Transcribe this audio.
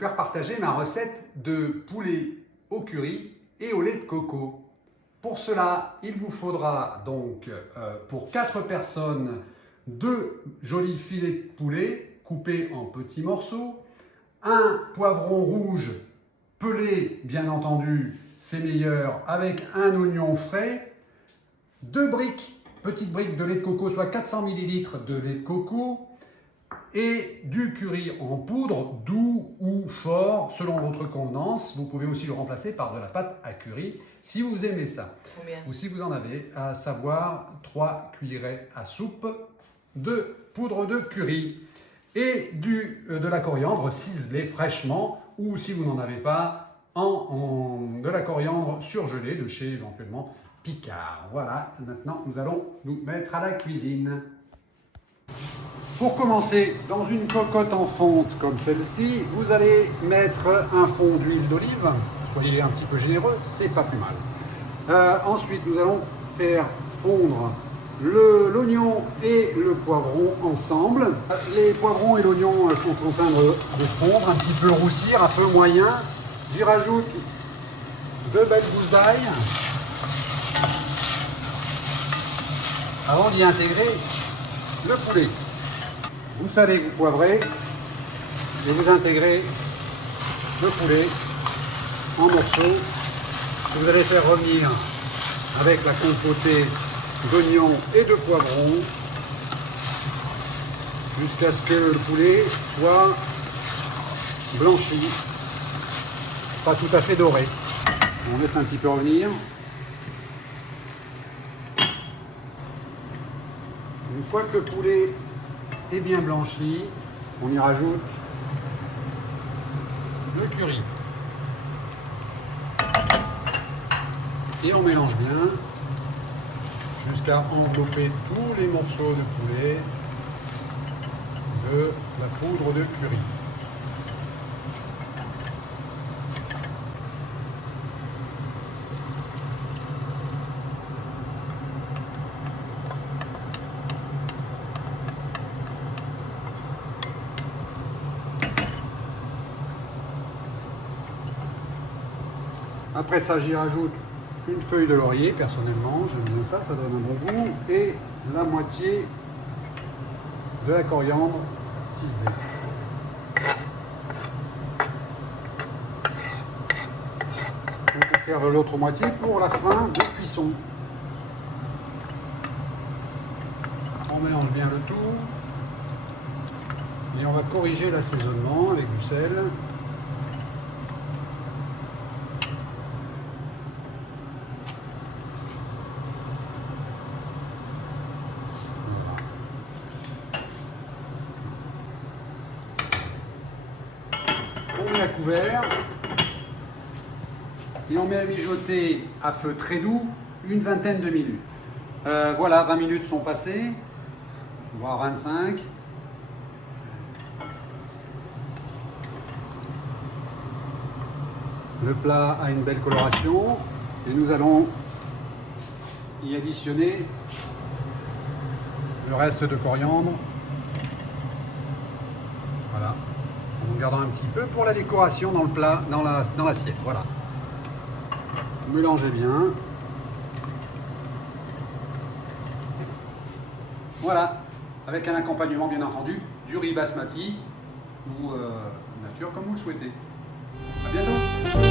faire partager ma recette de poulet au curry et au lait de coco. Pour cela, il vous faudra donc pour 4 personnes 2 jolis filets de poulet coupés en petits morceaux, un poivron rouge pelé, bien entendu, c'est meilleur, avec un oignon frais, 2 petites briques de lait de coco, soit 400 ml de lait de coco, et du curry en poudre, doux ou fort, selon votre convenance. Vous pouvez aussi le remplacer par de la pâte à curry, si vous aimez ça. Combien? Ou si vous en avez, à savoir 3 cuillerées à soupe de poudre de curry. Et de la coriandre ciselée fraîchement, ou si vous n'en avez pas, de la coriandre surgelée de chez éventuellement Picard. Voilà, maintenant nous allons nous mettre à la cuisine. Pour commencer, dans une cocotte en fonte comme celle-ci, vous allez mettre un fond d'huile d'olive. Soyez un petit peu généreux, c'est pas plus mal. Ensuite, nous allons faire fondre l'oignon et le poivron ensemble. Les poivrons et l'oignon sont en train de fondre, un petit peu roussir, à feu moyen. J'y rajoute 2 belles gousses d'ail avant d'y intégrer le poulet. Vous salez, vous poivrez et vous intégrez le poulet en morceaux que vous allez faire revenir avec la compotée d'oignons et de poivrons jusqu'à ce que le poulet soit blanchi, pas tout à fait doré. On laisse un petit peu revenir. Une fois que le poulet est bien blanchi, on y rajoute le curry. Et on mélange bien jusqu'à envelopper tous les morceaux de poulet de la poudre de curry. Après ça, j'y rajoute une feuille de laurier, personnellement, j'aime bien ça, ça donne un bon goût, et la moitié de la coriandre ciselée. On conserve l'autre moitié pour la fin de cuisson. On mélange bien le tout, et on va corriger l'assaisonnement avec du sel. On met à couvert et on met à mijoter à feu très doux une vingtaine de minutes. Voilà, 20 minutes sont passées, voire 25. Le plat a une belle coloration et nous allons y additionner le reste de coriandre. Voilà. En gardant un petit peu pour la décoration dans le plat, dans l'assiette. Voilà. Mélangez bien. Voilà. Avec un accompagnement bien entendu du riz basmati ou nature comme vous le souhaitez. À bientôt.